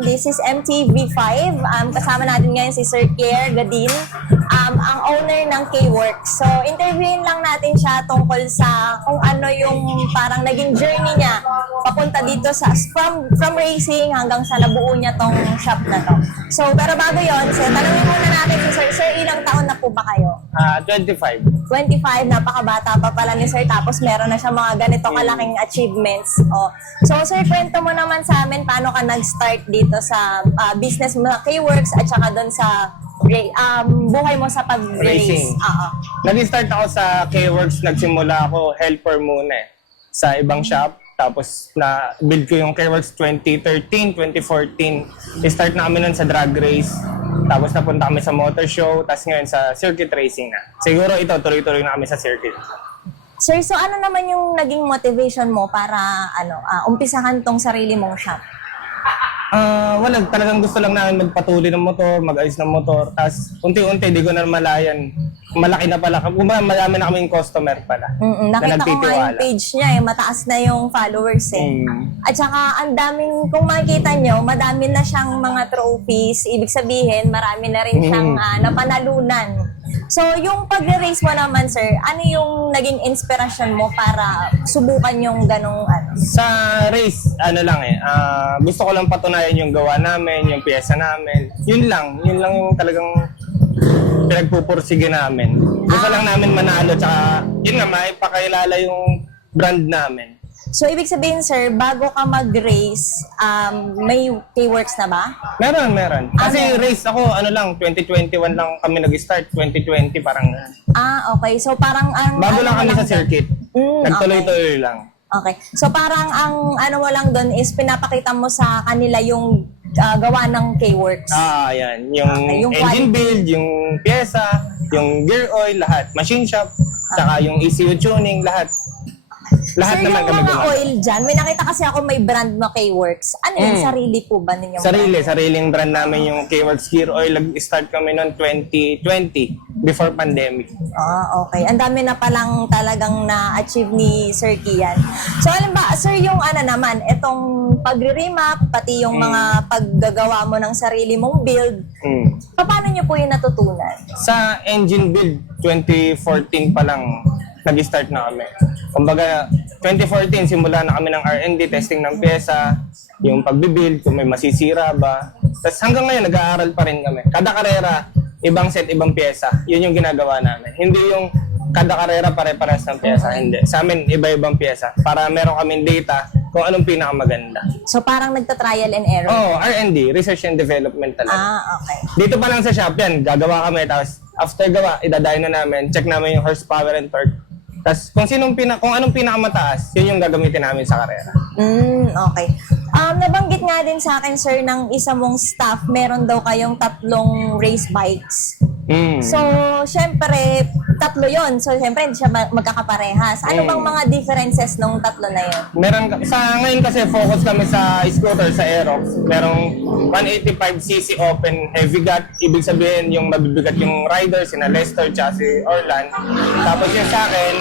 This is MTV5. Kasama natin ngayon si Sir Kier Gadin, ang owner ng K-Works. So, interviewin lang natin siya tungkol sa kung ano yung parang naging journey niya papunta dito sa from racing hanggang sa nabuo niya tong shop na to. So, pero bago yon, so, tanongin muna natin si Sir. Sir, ilang taon na po ba kayo? 25. 25, napakabata pa pala ni Sir, tapos meron na siya mga ganito kalaking achievements. Oh. So Sir, kwento mo naman sa amin paano ka nag-start dito sa business mo, K-Works, at saka doon sa buhay mo sa pag-race. Racing. Nag-start ako sa K-Works, nagsimula ako helper muna sa ibang shop. Tapos na-build ko yung K-Works 2013, 2014. I-start na kami nun sa drag race. Tapos napunta kami sa motor show. Tapos ngayon sa circuit racing na. Siguro ito, tuloy-tuloy na kami sa circuit. Sir, so ano naman yung naging motivation mo para umpisahan tong sarili mong shop? Wala, talagang gusto lang namin magpatuloy ng motor, mag-ayos ng motor. Tapos unti-unti, di ko na malayan. Malaki na pala. Marami na kaming customer pala. Nakita ko nga yung page niya mataas na yung followers At saka ang daming, kung makikita nyo, madami na siyang mga trophies. Ibig sabihin, marami na rin siyang napanalunan. So, yung pag-race mo naman, sir, ano yung naging inspirasyon mo para subukan yung ganong Sa race, gusto ko lang patunayan yung gawa namin, yung piyesa namin. Yun lang yung talagang pinagpupursige namin. Gusto lang namin manalo, tsaka yun nga, maipakilala yung brand namin. So, ibig sabihin, sir, bago ka mag-race, may K-Works na ba? Meron. Kasi race ako, 2021 lang kami nag-start, 2020 parang. Okay. So, parang ang... Bago lang kami sa circuit. Nagtuloy-tuloy lang. Okay. So, parang ang mo lang doon is pinapakita mo sa kanila yung gawa ng K-Works. Yan. Yung engine build, yung pyesa, yung gear oil, lahat. Machine shop, saka yung ECU tuning, lahat. Lahat sir, naman yung kami mga gumagawa. oil dyan, may nakita kasi ako may brand na K-Works. Ano yung sarili po ba ninyong Sariling brand namin yung K-Works Gear Oil. Nag-start kami noong 2020, before pandemic. Okay. Ang dami na palang talagang na-achieve ni Sir Kian. So, alam ba, sir, yung naman, itong pagre-remap, pati yung mga paggagawa mo ng sarili mong build, paano nyo po yung natutunan? Sa engine build, 2014 pa lang nag-start na kami. Kumbaga, 2014, simula na kami ng R&D, testing ng pyesa, yung pagbibuild, kung may masisira ba. Tapos hanggang ngayon, nag-aaral pa rin kami. Kada karera, ibang set, ibang pyesa. Yun yung ginagawa namin. Hindi yung kada karera pare-pares ng pyesa. Hindi. Sa amin, iba-ibang pyesa. Para meron kaming data kung anong pinakamaganda. So, parang nagta-trial and error? R&D, Research and Development talaga. Okay. Dito pa lang sa shop yan, gagawa kami. Tapos, after gawa, idadayo na namin. Check namin yung horsepower and torque. Tapos kung anong pinakamataas, yun yung gagamitin namin sa karera. Okay. Nabanggit nga din sa akin, sir, ng isa mong staff, meron daw kayong 3 race bikes. So, syempre, 3 yon. So, syempre, hindi siya magkakaparehas. Ano bang mga differences nung 3 na yun? Ngayon kasi focus kami sa scooter, sa Aerox. Merong 185cc open heavy gut. Ibig sabihin, yung mabibigat yung rider, sina Lester, si Orlan. Tapos yung sa akin,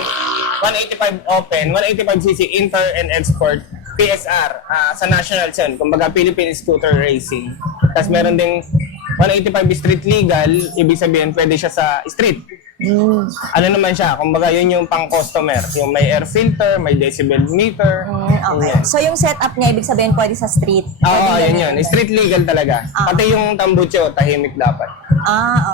185 open, 185cc inter and export PSR sa national yun. Kumbaga, Philippine Scooter Racing. Tapos meron ding 185 street legal, ibig sabihin pwede siya sa street. Ano naman siya, kumbaga yun yung pang customer, yung may air filter, may decibel meter. Okay. So yung setup niya, ibig sabihin pwede sa street? Yun. Street legal talaga. Pati yung tambucho, tahimik dapat.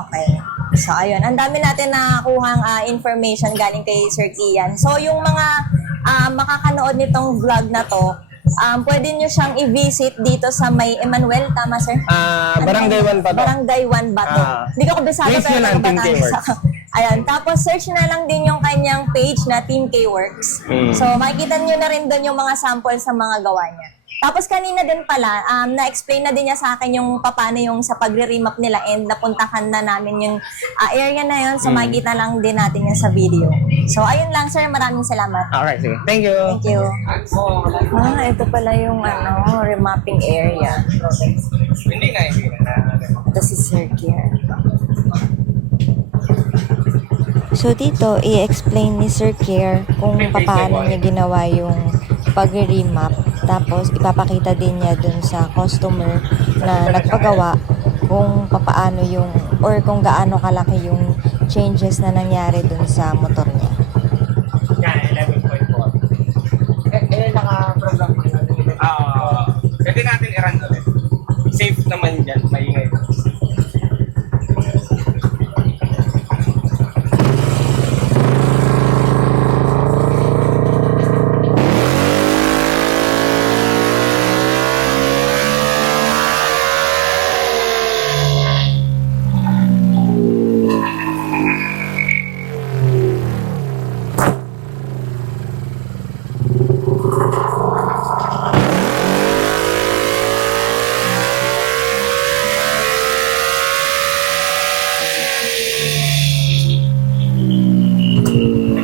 Okay. So ayun, ang dami natin nakuhang information galing kay Sir Kian. So yung mga makakanood nitong vlog na to, pwede nyo siyang i-visit dito sa may Emmanuel, tama sir? Barangay 1 pa to. Barangay 1 ba to? Hindi ko kabisado pero nakabataan sa... Ayan, tapos search na lang din yung kanyang page na Team K-Works. So makikita nyo na rin doon yung mga sample sa mga gawa niya. Tapos kanina din pala, na-explain na din niya sa akin yung paano yung sa pagre-remap nila and napuntahan na namin yung area na yun. So makikita lang din natin yan sa video. So ayun lang sir, maraming salamat. Alright, sige. Thank you. Thank you. Ito pala yung remapping area. Hindi nga. Ito si Sir Kier. So dito, i-explain ni Sir Kier kung paano niya ginawa yung pag-remap. Tapos ipapakita din niya dun sa customer na nagpagawa kung papaano yung or kung gaano kalaki yung changes na nangyari dun sa motor niya. Yan, 11.4. Naka-program ko na. Pwede natin i-run ulit. Safe naman dyan, maingay.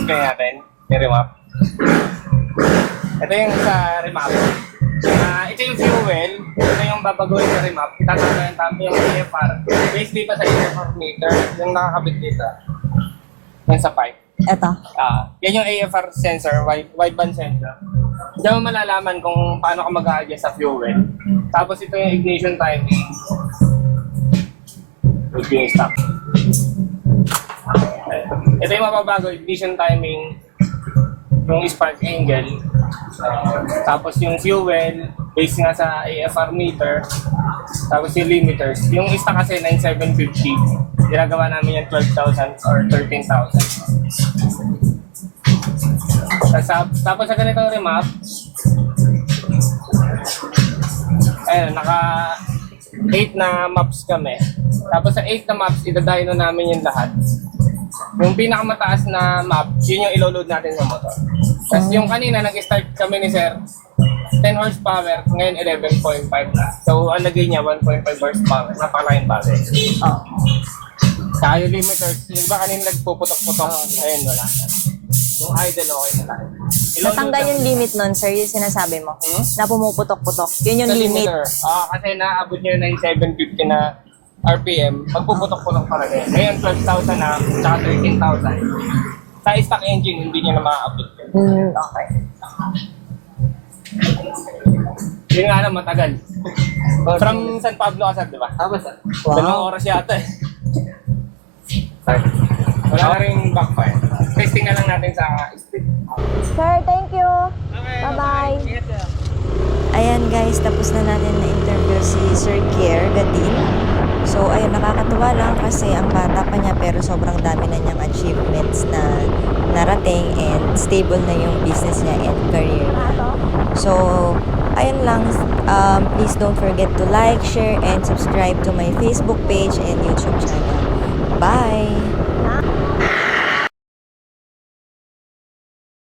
Explain natin yung remap. Ito yung sa remap. Ito yung fuel. Ito yung babaguhin sa remap. Tatanggalin natin yung AFR. Based dito sa AFR meter, yung nakakabit dito. Yung sa pipe. Eto. Yan yung AFR sensor, wideband sensor. Diyan mo malalaman kung paano ka mag-a-adjust sa fuel. Tapos ito yung ignition timing. Ito yung stop. Ito yung mababago, ignition timing, yung spark angle, tapos yung fuel, based nga sa AFR meter, tapos yung limiters. Yung isa kasi 9,750, ginagawa namin yung 12,000 or 13,000. Tapos sa ganitong remap, ayun, naka 8 na maps kami. Tapos sa 8 na maps, idadaino namin yung lahat. Yung pinakamataas na map, yun yung ilo-load natin sa motor. Tapos yung kanina, nag-start kami ni Sir, 10 horsepower, ngayon 11.5 na. So, ang lagay niya, 1.5 horsepower, napakalaking bagay. Saka yung limiters, yung ba kanina nagpuputok-putok, ayun, wala na. Yung idle, okay na lang. Natanggal yung limit nun, sir, yung sinasabi mo. Na pumuputok-putok. Yun yung Sa limit. limiter. Kasi naabot niya yung 9,750 na RPM, magpuputok-putok talaga yun. Ngayon, 12,000 na, tsaka 13,000. Sa stock engine, hindi niya na maaabot. Okay. Yun nga lang, matagal. From San Pablo ka, sir, di ba? Tama, sir. 2 oras yata eh. Wala na rin backfire. Testing na lang natin sa speed. Sir, thank you. Okay, Bye-bye. Yes, sir. Ayan guys, tapos na natin na-interview si Sir Kier Gadin. So ayun, nakakatuwa lang kasi ang bata pa niya pero sobrang dami na niyang achievements na narating and stable na yung business niya and career niya. So ayun lang, please don't forget to like, share, and subscribe to my Facebook page and YouTube channel. Bye!